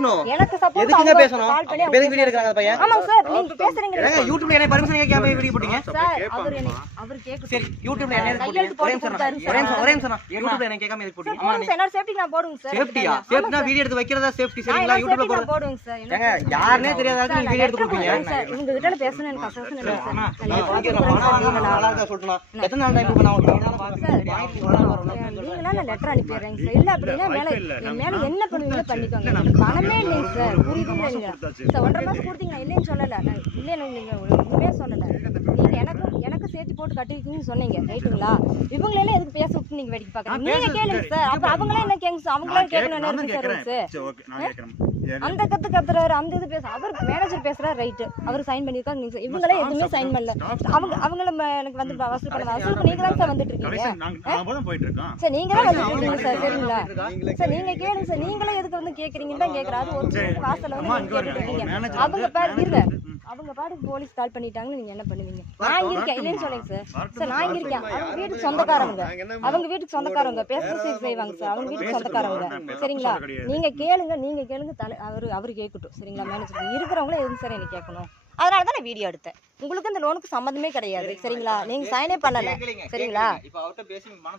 பேசணும் எனக்கு support எதுக்குங்க பேசணும்? எதுக்கு வீடியோ எடுக்கிறாங்க பையன். ஆமாங்க சார் நீங்க பேசுறீங்க. ஏங்க யூடியூப்ல என்ன பர்மிஷன் கேட்காம வீடியோ போட்டீங்க சார் அவர் என்ன அவர் கேக்கு சரி யூடியூப்ல என்ன எதுக்கு போட்டீங்க ஒரே நிமிஷம் ஒரே நிமிஷம் ஒரே நிமிஷம் யூடியூப்ல என்ன கேட்காம எதுக்கு போட்டீங்க போடுங்க சார் என்னோட சேஃப்டி நான் போடுங்க சார். சேஃப்டியா சேஃப்டினா வீடியோ எடுத்து வைக்கிறதா சேஃப்டி நான் சரிங்களா? யூடியூப்ல நான் போடுங்க. சார். என்ன ஏங்க யாருனே தெரியாத நீங்க வீடியோ எடுத்து கொடுப்பீங்க? சார் இவங்க கிட்ட பேசணும் எனக்கு அசோசன் இல்லை சார் நான் நான் பணம் சார் வாங்க, நீங்களா? நல்லா இருக்கா சொல்லிட்டுனா. எத்தனை நாள் time கொடுப்பேன் நான் உங்களுக்கு? வரலாம். நீங்களா நான் லெட்டர் அனுப்பிடுறேங்க சார். இல்ல அப்படின்னா மேல மேல என்ன பண்ணுவீங்களோ பண்ணிக்கோங்க எனக்கு பணமே இல்லைங்க சார் புரியுதுங்களா சார் ஒன்றரை மாசம் கொடுத்தீங்க நான் இல்லைன்னு சொல்லல. நான் இல்லைன்னு நீங்க உண்மையே சொல்லல. கட்டிருக்கீங்கன்னு சொன்னீங்க ரைட்டுங்களா இவங்களெல்லாம் எதுக்கு பேச விட்டு நீங்க வேடிக்கை பாக்குறீங்க நீங்க கேளுங்க சார் அப்ப அவங்களே என்ன கேங்க சார்? அவங்களே கேட்கணும் என்ன சார்? அந்த கத்து கத்துறாரு அந்த இது பேச அவர் மேனேஜர் பேசுறாரு ரைட்டு அவர் சைன் பண்ணிருக்காங்க நீங்க இவங்களே எதுவுமே சைன் பண்ணல. அவங்க அவங்கள எனக்கு வந்து வசூல் பண்ண வசூல் நீங்க தான் சார் வந்துட்டு இருக்கீங்க. சார் நீங்க தான் வந்துட்டு இருக்கீங்க சார் சரிங்களா? சார் நீங்க கேளுங்க சார். நீங்களே எதுக்கு வந்து கேக்குறீங்கன்னு தான் கேக்குறாரு. ஒரு வாசல்ல வந்து அவங்க பாரு இருங்க. அவங்க பாட்டுக்கு போலீஸ் கால் பண்ணிட்டாங்கன்னு நீங்க என்ன பண்ணுவீங்க? நான் இங்க இருக்கேன். இல்லைன்னு சொல்லுங்க சார் சார் நான் இங்க இருக்கேன். அவங்க வீட்டுக்கு சொந்தக்காரங்க அவங்க வீட்டுக்கு சொந்தக்காரங்க பேசுறது? செய்வாங்க சார் அவங்க வீட்டுக்கு சொந்தக்காரங்க சரிங்களா? நீங்க கேளுங்க நீங்க கேளுங்க. தலை அவரு அவரு கேட்கட்டும். சரிங்களா மேனேஜர் இருக்கிறவங்களும் எதுவும் சார் எனக்கு கேட்கணும்? அதனால தான் நான் வீடியோ எடுத்தேன். உங்களுக்கு இந்த லோனுக்கு சம்மந்தமே கிடையாது. சரிங்களா? நீங்க சைனே பண்ணல. சரிங்களா?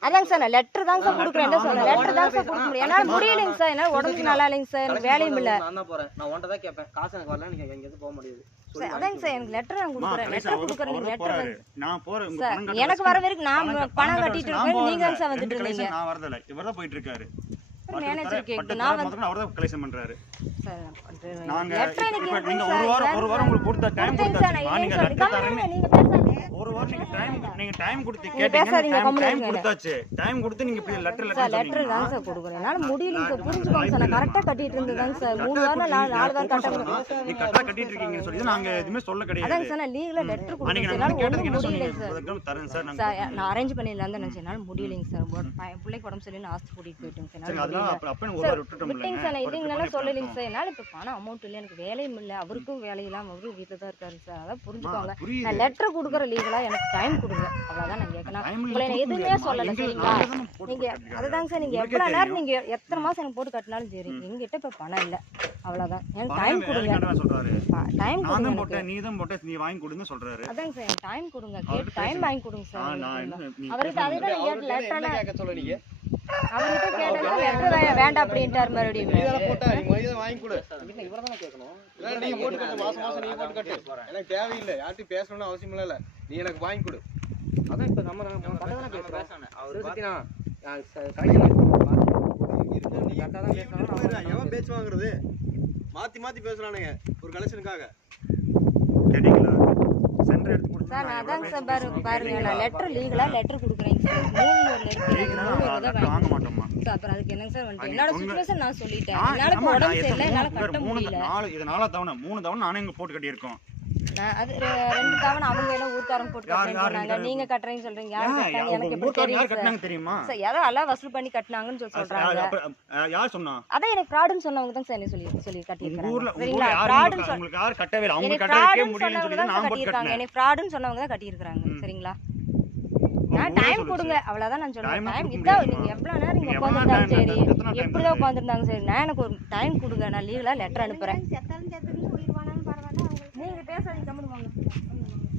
அதாங்க சார் நான் லெட்டர் தாங்க சார் கொடுக்குறேன். என்ன சொல்றேன் லெட்டர் தாங்க சார் கொடுக்க முடியும். என்னால முடியலைங்க சார் என்னால உடம்புக்கு நல்லா இல்லைங்க சார் எனக்கு வேலையும் இல்ல நான் தான் போறேன் நான் உன்கிட்ட தான் கேட்பேன். காசு எனக்கு வரல நீங்க எங்கேயும் போக முடியாது? சார் அதாங்க சார் எனக்கு லெட்டர் நான் கொடுக்குறேன். லெட்டர் கொடுக்குறேன் நீங்க லெட்டர் நான் போறேன் எனக்கு வர வரைக்கும் நான் பணம் பணம் கட்ட கட்டிட்டு இருக்கேன். நீங்க. சார் வந்துட்டு இருந்தீங்க நான் வரதில்ல. இவர் தான் போயிட்டு இருக்காரு மேனேஜர் பட்டு நான் வந்து அவர் தான் கலெக்ஷன் பண்றாரு. சார் நாங்க லெட்டர் எனக்கு நீங்க ஒரு வாரம் ஒரு வாரம் உங்களுக்கு கொடுத்த டைம் கொடுத்தாச்சு. லெட்டர் நீங்க பேசாதீங்க ஒரு வாரம் நீங்க டைம் நீங்க டைம் கொடுத்து கேட்டீங்க டைம் டைம். கொடுத்தாச்சு. டைம் கொடுத்து நீங்க இப்படி லெட்டர் சார் லெட்டர் லெட்டர் தான் சார் கொடுக்குறேன். என்னால முடியலைங்க சார் புரிஞ்சுக்கோங்க சார். நான் கரெக்டாக கட்டிட்டு இருந்ததாங்க சார். மூணு வாரம் நாலு நாலு வாரம் கட்ட நீ கரெக்டா கட்டிட்டு இருக்கீங்கன்னு சொல்லி நாங்க எதுவுமே சொல்ல கிடையாது. அதாங்க சார் நான் லீகலாக லெட்டர் நான் என்னால் சொன்னீங்க? முடியலைங்க சார். தரேன் சார். நான் அரேஞ்ச் பண்ணிடலாம் தான் நினச்சேன் என்னால் முடியலைங்க சார். பிள்ளைக்கு உடம்பு சரியில்லை ஹாஸ்பிட்டல் கூட்டிகிட்டு போயிட்டுங்க சார். சரி என்னால் அதெல்லாம் முடியல. அப்ப அப்ப ஒரு விட்டுட்டோம் விட்டிங்க சார். நான் இல்லைங்கனால சொல்லலைங்க சார். என்னால் இப்போ பணம் அமௌண்ட் இல்லை எனக்கு வேலையும் இல்லை அவருக்கும் வேலை இல்லாமல் அவரும் வீட்டில் தான் இருக்காரு சார். அதான் புரிஞ்சுக்கோங்க. நான் லெட்டர் கொடுக்குற லீகலாக எனக்கு டைம் கொடுங்க. அவ்வளோதான் நான் கேட்கணும். உங்களை நான் எதுவுமே. சொல்லலை சரிங்களா? நாங்க தானே போட்டு நீங்க கொடுத்துருக்கோம். அதுதாங்க சார் நீங்க உங்களுக்கே எவ்வளவு நேரம் தெரியும். நீங்க எத்தனை மாசம் எனக்கு போட்டு கட்டினாலும் சரி எங்கிட்ட இப்ப பணம் இல்ல. அவ்வளவுதான். எனக்கு டைம் கொடுங்க. டைம் நான் கொடுங்க நீ தான் போட்ட நீ வாங்கி கொடுன்னு சொல்றாரு. அதாங்க சார் எனக்கு டைம் கொடுங்க. டைம் வாங்கி கொடுங்க சார் அவர்கிட்ட அதே தான் கேட்டு அவர்கிட்ட கேட்டா லெட்டர் வேண்டாம் அப்படின்ட்டார் மறுபடியும். நீ தானே போட்ட வாங்கி கொடு. இல்ல இவரை தானே கேட்கணும்? இல்ல நீ போட்டு கட்டு. மாசம் மாசம் நீ போட்டு கட்டு. எனக்கு தேவையில்லை. யார்ட்டையும் பேசணும்னு அவசியம் இல்ல நீ எனக்கு வாங்கி கொடு. அதான் இப்ப நம்ம நம்ம கரெக்டா தானே பேசுறோம். அவர் நீ எப்படி போயிடுற? எவன் பேச்சு வாங்குறது? மாத்தி மாத்தி பேசுறானுங்க. ஒரு கலெக்ஷனுக்காக சென்டர் எடுத்து கொடுத்தா சார் நான் அதாங்க சார் பாருங்க பாருங்க நான் லெட்டர் லீகலா லெட்டர் கொடுக்குறேங்க சார் மூணு லெட்டர் வாங்கி வாங்க மாட்டோமா சார் அப்புறம் அதுக்கு என்னங்க சார் அது என்னோட சுச்சுவேஷன் நான் சொல்லிட்டேன். என்னால உடம்பு எத்தனை சரியில்லை என்னால மூணு- கட்ட மூணு முடியல. நாலு இது நாலா தவணை மூணு தவணை நானே இங்க போட்டு கட்டியிருக்கோம். அது ரெண்டு தவணை அவங்க எல்லாம் ஊர்க்காரங்க போட்டு யார் கட்டுறேன்னு யார் நீங்க கட்டுறீங்கன்னு சொல்றீங்க. யார் எனக்கு எப்படி யார் தெரியும் தெரியுமா? சார் யாரோ எல்லாம் வசூல் பண்ணி கட்டினாங்கன்னு சொல்லி சொல்றாங்க. யார் சொன்னா? அதான் எனக்கு ஃப்ராடுன்னு சொன்னவங்க தான் சார் என்ன சொல்லி சொல்லி கட்டியிருக்காங்க ஊர்ல ஊர்ல உங்களுக்கு- கட்டவே இல்லை. அவங்க கட்டவே முடியலன்னு சொல்லி நான் போட்டு கட்டியிருக்காங்க. எனக்கு ஃப்ராடுன்னு சொன்னவங்க தான் கட்டியிருக்காங்க. சரிங்களா? நான் டைம். கொடுங்க. அவ்வளவுதான் நான் சொல்றேன். டைம் இதான். நீங்க எவ்வளவு நேரம் நீங்க நேரம் சரி. எப்படிதான் உட்காந்துருந்தாங்க சரி. நான் எனக்கு ஒரு டைம் கொடுங்க. நான் லீவ்ல லெட்டர் அனுப்புறேன். நீங்கள் நீங்க பேசாதீங்க கம்முனு வாங்க.